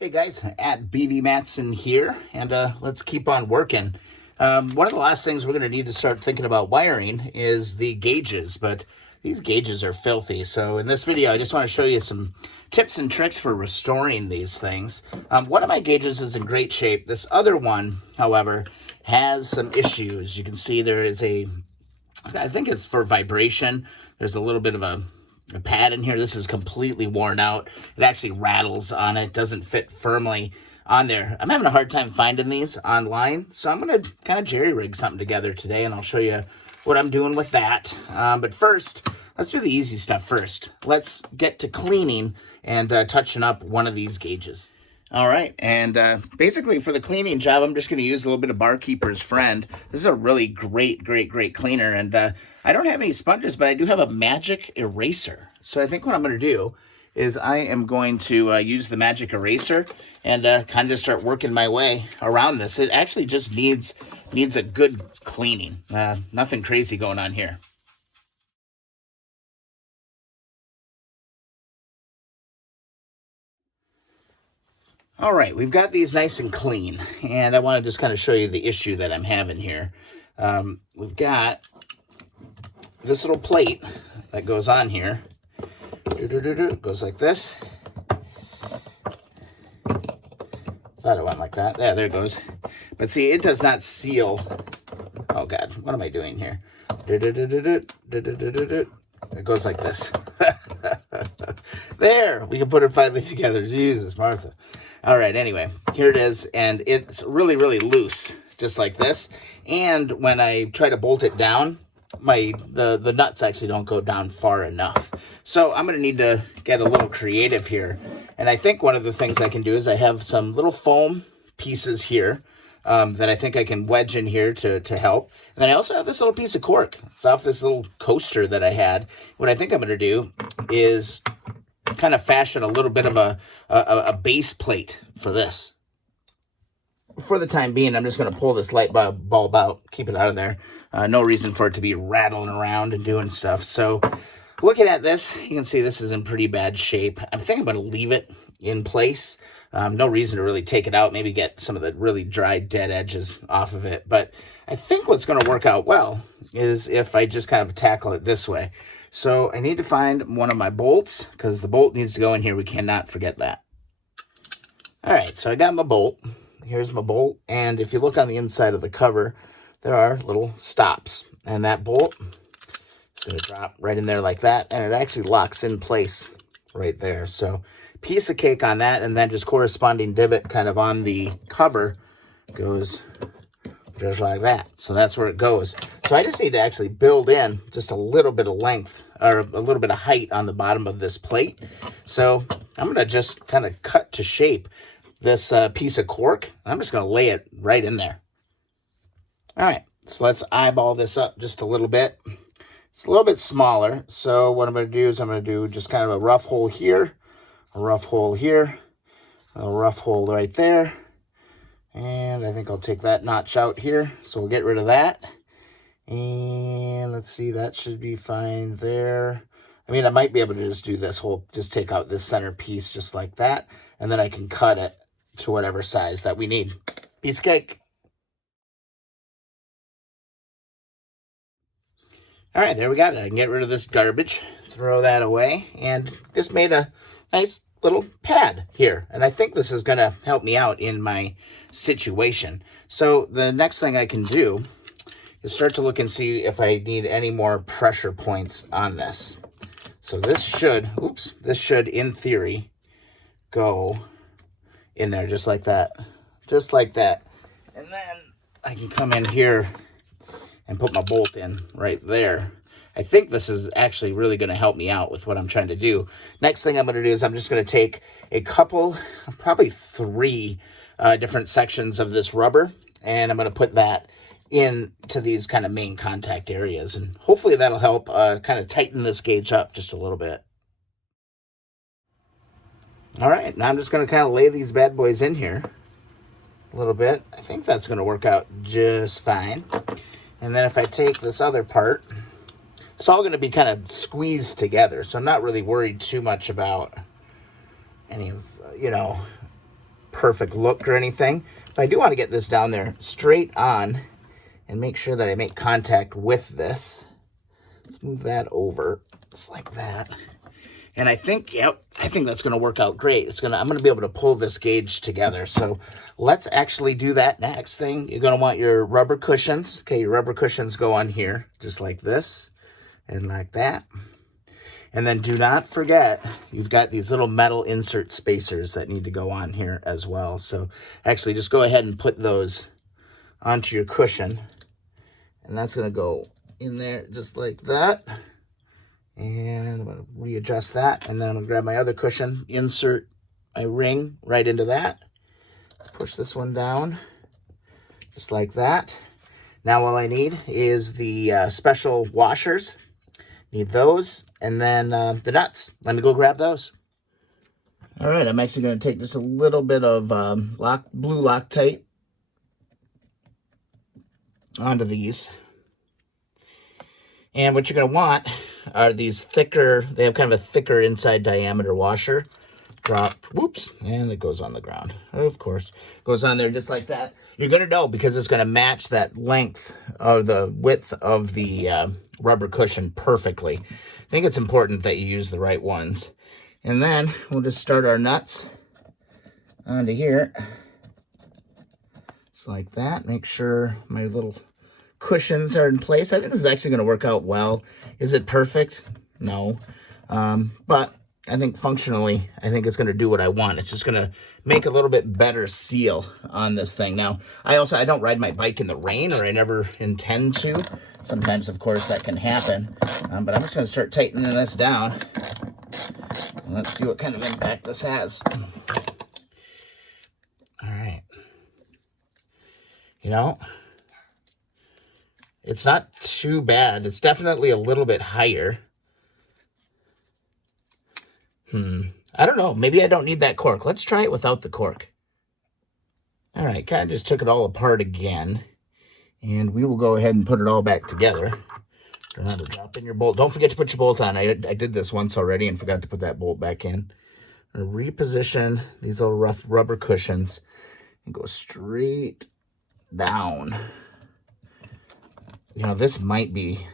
Hey guys, at BV Matson here, and let's keep on working. One of the last things we're going to need to start thinking about wiring is the gauges, but these gauges are filthy. So in this video, I just want to show you some tips and tricks for restoring these things. One of my gauges is in great shape. This other one, however, has some issues. You can see there is I think it's for vibration. There's a little bit of a pad in here. This is completely worn out. It actually rattles on it, doesn't fit firmly on there. I'm having a hard time finding these online, so I'm going to kind of jerry-rig something together today, and I'll show you what I'm doing with that. But first, let's do the easy stuff first. Let's get to cleaning and touching up one of these gauges. All right, and basically for the cleaning job, I'm just going to use a little bit of Barkeeper's Friend. This is a really great cleaner, and I don't have any sponges, but I do have a magic eraser. So I think what I'm going to do is I am going to use the magic eraser and kind of start working my way around this. It actually just needs a good cleaning. Nothing crazy going on here. All right, we've got these nice and clean, and I want to just kind of show you the issue that I'm having here. We've got this little plate that goes on here. It goes like this. Thought it went like that. There it goes. But see, it does not seal. Oh, God, what am I doing here? It goes like this. There, we can put it finally together. Jesus, Martha. All right, anyway, here it is, and it's really loose, just like this. And when I try to bolt it down, the nuts actually don't go down far enough. So I'm going to need to get a little creative here. And I think one of the things I can do is I have some little foam pieces here that I think I can wedge in here to help. And then I also have this little piece of cork. It's off this little coaster that I had. What I think I'm going to do is kind of fashion a little bit of a base plate for this. For the time being, I'm just going to pull this light bulb out, keep it out of there. No reason for it to be rattling around and doing stuff. So looking at this, you can see this is in pretty bad shape. I think I'm going to leave it in place. No reason to really take it out, maybe get some of the really dry, dead edges off of it. But I think what's going to work out well is if I just kind of tackle it this way. So I need to find one of my bolts, because the bolt needs to go in here. We cannot forget that. All right, so I got my bolt. Here's my bolt. And if you look on the inside of the cover, there are little stops. And that bolt is going to drop right in there like that. And it actually locks in place right there. So piece of cake on that, and then just corresponding divot kind of on the cover goes just like that. So that's where it goes. So I just need to actually build in just a little bit of length or a little bit of height on the bottom of this plate. So I'm going to just kind of cut to shape this piece of cork. I'm just going to lay it right in there. All right, so let's eyeball this up just a little bit. It's a little bit smaller. So what I'm going to do is I'm going to do just kind of a rough hole here, a rough hole here, a rough hole right there. And I think I'll take that notch out here. So we'll get rid of that. And let's see, that should be fine there. I mean, I might be able to just do this whole, just take out this center piece just like that. And then I can cut it to whatever size that we need. Piece of cake. All right, there we got it. I can get rid of this garbage, throw that away, and just made a nice little pad here. And I think this is going to help me out in my situation. So the next thing I can do is start to look and see if I need any more pressure points on this. So this should, in theory, go in there just like that. Just like that. And then I can come in here and put my bolt in right there. I think this is actually really going to help me out with what I'm trying to do. Next thing I'm going to do is I'm just going to take a couple, probably 3 different sections of this rubber, and I'm going to put that into these kind of main contact areas. And hopefully that'll help kind of tighten this gauge up just a little bit. All right, now I'm just going to kind of lay these bad boys in here a little bit. I think that's going to work out just fine. And then if I take this other part, it's all going to be kind of squeezed together. So I'm not really worried too much about any of, perfect look or anything, but I do want to get this down there straight on and make sure that I make contact with this. Let's move that over just like that. And I think, yep, I think that's going to work out great. I'm going to be able to pull this gauge together. So let's actually do that next thing. You're going to want your rubber cushions. Okay, your rubber cushions go on here just like this and like that. And then do not forget, you've got these little metal insert spacers that need to go on here as well. So actually just go ahead and put those onto your cushion. And that's going to go in there just like that. And I'm going to readjust that. And then I'm going to grab my other cushion, insert my ring right into that. Let's push this one down just like that. Now all I need is the special washers. Need those. And then the nuts. Let me go grab those. All right, I'm actually going to take just a little bit of blue Loctite onto these. And what you're going to want are these thicker, they have kind of a thicker inside diameter washer. Drop, whoops, and it goes on the ground. Of course, goes on there just like that. You're going to know because it's going to match that length of the width of the rubber cushion perfectly. I think it's important that you use the right ones. And then we'll just start our nuts onto here. Just like that. Make sure my little cushions are in place. I think this is actually going to work out well. Is it perfect? No. But I think functionally, I think it's going to do what I want. It's just going to make a little bit better seal on this thing. Now, I don't ride my bike in the rain, or I never intend to. Sometimes, of course, that can happen. But I'm just going to start tightening this down. And let's see what kind of impact this has. All right. You know, it's not too bad. It's definitely a little bit higher. I don't know. Maybe I don't need that cork. Let's try it without the cork. All right, kind of just took it all apart again. And we will go ahead and put it all back together. Remember, drop in your bolt. Don't forget to put your bolt on. I did this once already and forgot to put that bolt back in. I'm going to reposition these little rough rubber cushions and go straight down. You know, this might be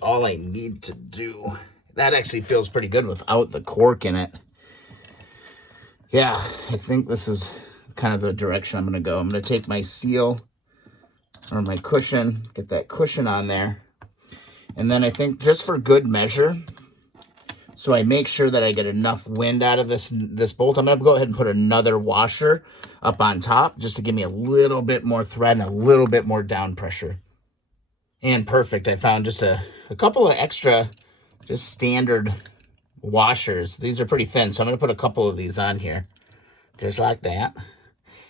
all I need to do. That actually feels pretty good without the cork in it. Yeah, I think this is kind of the direction I'm going to go. I'm going to take my seal or my cushion, get that cushion on there. And then I think just for good measure, so I make sure that I get enough wind out of this bolt, I'm going to go ahead and put another washer up on top just to give me a little bit more thread and a little bit more down pressure. And perfect. I found just a couple of extra just standard washers. These are pretty thin, so I'm going to put a couple of these on here. Just like that.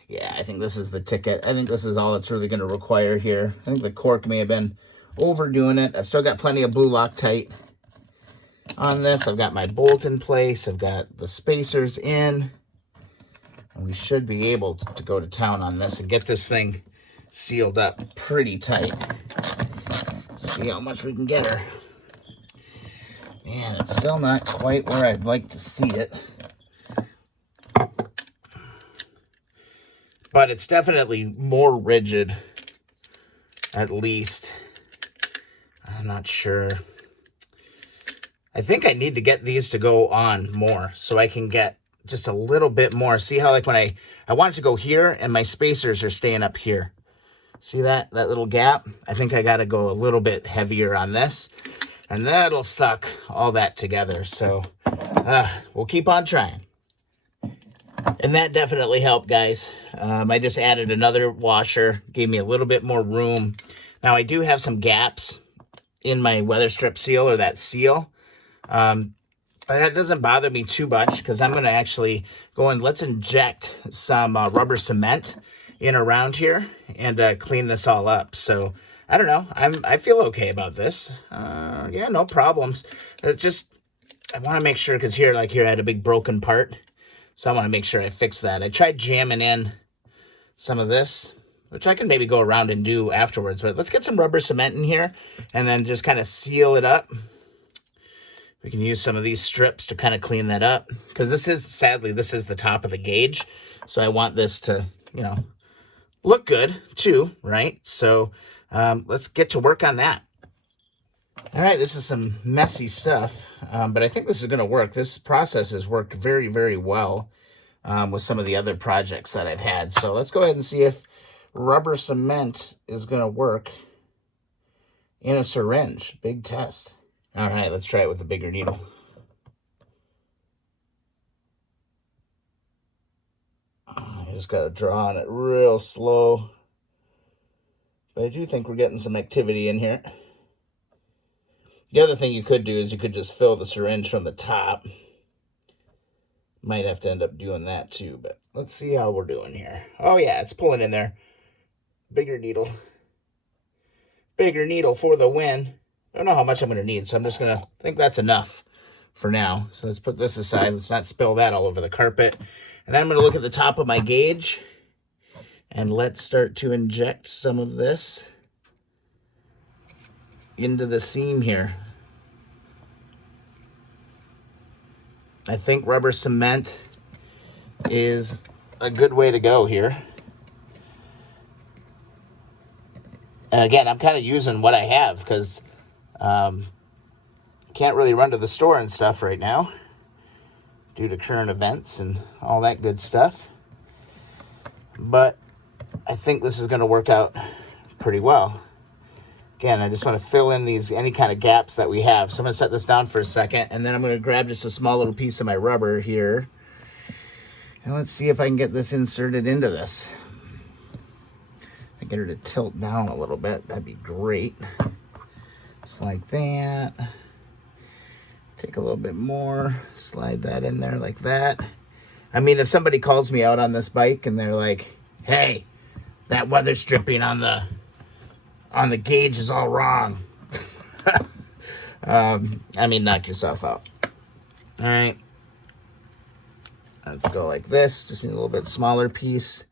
Yeah, I think this is the ticket. I think this is all it's really going to require here. I think the cork may have been overdoing it. I've still got plenty of blue Loctite on this. I've got my bolt in place. I've got the spacers in. And we should be able to go to town on this and get this thing sealed up pretty tight. See how much we can get her. Man, it's still not quite where I'd like to see it. But it's definitely more rigid, at least. I'm not sure. I think I need to get these to go on more so I can get just a little bit more. See how, like, when I want it to go here and my spacers are staying up here. See that little gap? I think I got to go a little bit heavier on this. And that'll suck all that together. So we'll keep on trying. And that definitely helped, guys. I just added another washer. Gave me a little bit more room. Now, I do have some gaps in my weather strip seal, or that seal. But that doesn't bother me too much because I'm going to actually go and let's inject some rubber cement in around here and clean this all up. So I don't know. I feel okay about this. Yeah, no problems. It's just, I want to make sure, because here I had a big broken part. So I want to make sure I fix that. I tried jamming in some of this, which I can maybe go around and do afterwards. But let's get some rubber cement in here and then just kind of seal it up. We can use some of these strips to kind of clean that up, because this is, sadly, this is the top of the gauge. So I want this to, you know, look good too, right? So let's get to work on that. All right, this is some messy stuff, but I think this is going to work. This process has worked very, very well with some of the other projects that I've had. So let's go ahead and see if rubber cement is going to work in a syringe. Big test. All right, let's try it with a bigger needle. You just got to draw on it real slow. But I do think we're getting some activity in here. The other thing you could do is you could just fill the syringe from the top. Might have to end up doing that too, but let's see how we're doing here. Oh yeah, it's pulling in there. Bigger needle. Bigger needle for the win. I don't know how much I'm going to need, so I'm just going to think that's enough for now. So let's put this aside. Let's not spill that all over the carpet. And then I'm going to look at the top of my gauge, and let's start to inject some of this into the seam here. I think rubber cement is a good way to go here. And again, I'm kind of using what I have because can't really run to the store and stuff right now due to current events and all that good stuff. But I think this is going to work out pretty well. Again, I just want to fill in these any kind of gaps that we have. So I'm going to set this down for a second, and then I'm going to grab just a small little piece of my rubber here. And let's see if I can get this inserted into this. I get her to tilt down a little bit. That'd be great. Just like that. Take a little bit more. Slide that in there like that. I mean, if somebody calls me out on this bike and they're like, hey, that weather stripping on the gauge is all wrong. I mean, knock yourself out. All right. Let's go like this. Just need a little bit smaller piece.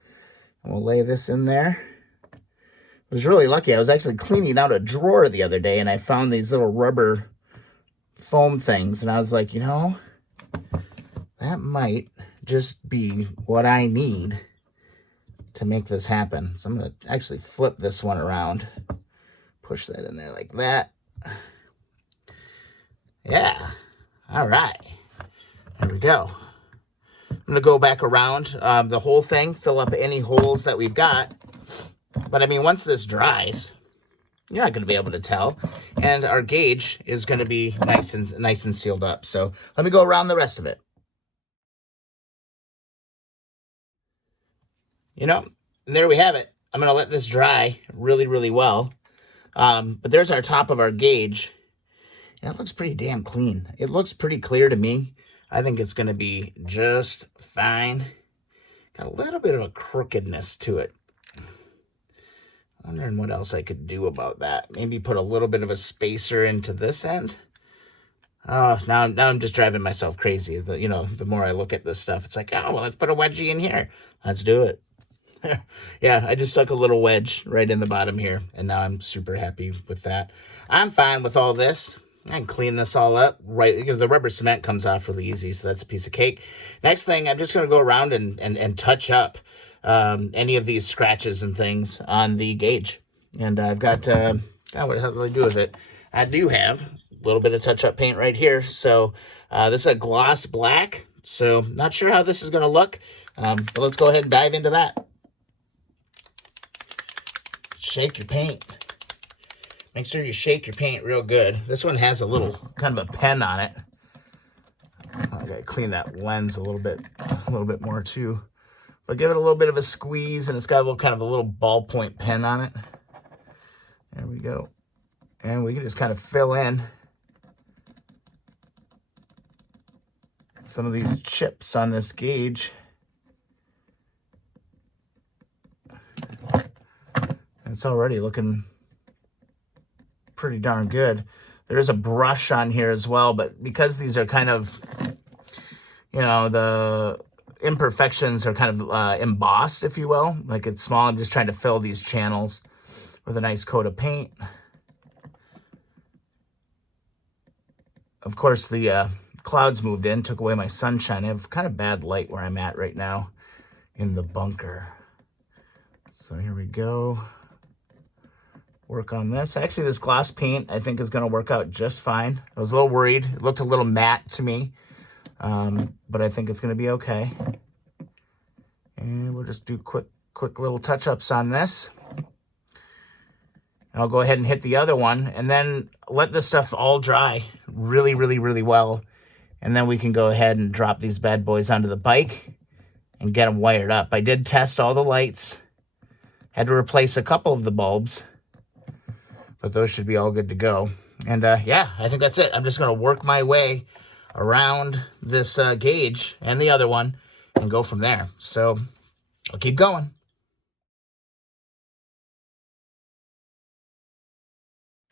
And we'll lay this in there. I was really lucky. I was actually cleaning out a drawer the other day, and I found these little rubber foam things. And I was like, you know, that might just be what I need to make this happen. So I'm going to actually flip this one around. Push that in there like that. Yeah. All right. There we go. I'm going to go back around the whole thing, fill up any holes that we've got. But I mean, once this dries, you're not going to be able to tell. And our gauge is going to be nice and sealed up. So let me go around the rest of it. You know, and there we have it. I'm going to let this dry really, really well. But there's our top of our gauge. And it looks pretty damn clean. It looks pretty clear to me. I think it's going to be just fine. Got a little bit of a crookedness to it. Wondering what else I could do about that. Maybe put a little bit of a spacer into this end. Now I'm just driving myself crazy. The more I look at this stuff, it's like, oh, well, let's put a wedgie in here. Let's do it. Yeah, I just stuck a little wedge right in the bottom here, and now I'm super happy with that. I'm fine with all this. I can clean this all up. Right, the rubber cement comes off really easy, so that's a piece of cake. Next thing, I'm just going to go around and touch up any of these scratches and things on the gauge. And I've got, what the hell do I do with it? I do have a little bit of touch-up paint right here. So this is a gloss black. So not sure how this is going to look, but let's go ahead and dive into that. Shake your paint. Make sure you shake your paint real good. This one has a little kind of a pen on it. I gotta clean that lens a little bit more too. But give it a little bit of a squeeze, and it's got a little kind of a little ballpoint pen on it. There we go. And we can just kind of fill in some of these chips on this gauge. It's already looking pretty darn good. There's a brush on here as well, but because these are kind of, the imperfections are kind of embossed, if you will. Like it's small. I'm just trying to fill these channels with a nice coat of paint. Of course, the clouds moved in, took away my sunshine. I have kind of bad light where I'm at right now in the bunker. So here we go. Work on this. Actually, this gloss paint I think is going to work out just fine. I was a little worried. It looked a little matte to me, but I think it's going to be okay. And we'll just do quick little touch-ups on this. And I'll go ahead and hit the other one, and then let this stuff all dry really, really, really well. And then we can go ahead and drop these bad boys onto the bike and get them wired up. I did test all the lights. Had to replace a couple of the bulbs, but those should be all good to go. And yeah, I think that's it. I'm just going to work my way around this gauge and the other one and go from there. So I'll keep going.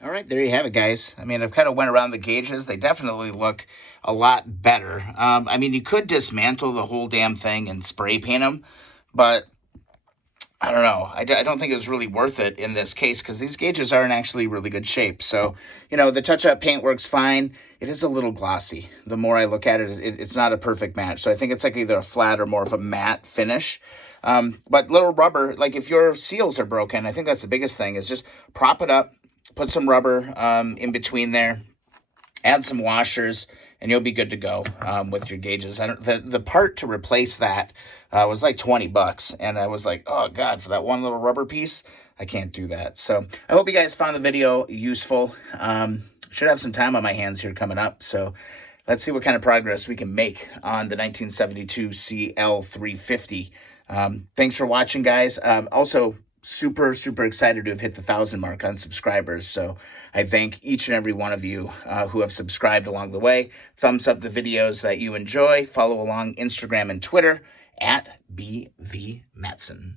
All right, there you have it, guys. I mean, I've kind of went around the gauges. They definitely look a lot better. I mean, you could dismantle the whole damn thing and spray paint them, but I don't know. I don't think it was really worth it in this case because these gauges are in actually really good shape. So, you know, the touch-up paint works fine. It is a little glossy. The more I look at it, it's not a perfect match. So I think it's like either a flat or more of a matte finish. But little rubber, like if your seals are broken, I think that's the biggest thing, is just prop it up. Put some rubber in between there, add some washers, and you'll be good to go with your gauges. The part to replace that was like $20, and I was like, oh God, for that one little rubber piece, I can't do that. So I hope you guys found the video useful. Should have some time on my hands here coming up, so let's see what kind of progress we can make on the 1972 CL350. Thanks for watching, guys. Also, super excited to have hit the 1,000 mark on subscribers. So I thank each and every one of you who have subscribed along the way. Thumbs up the videos that you enjoy. Follow along Instagram and Twitter at BVMetzen.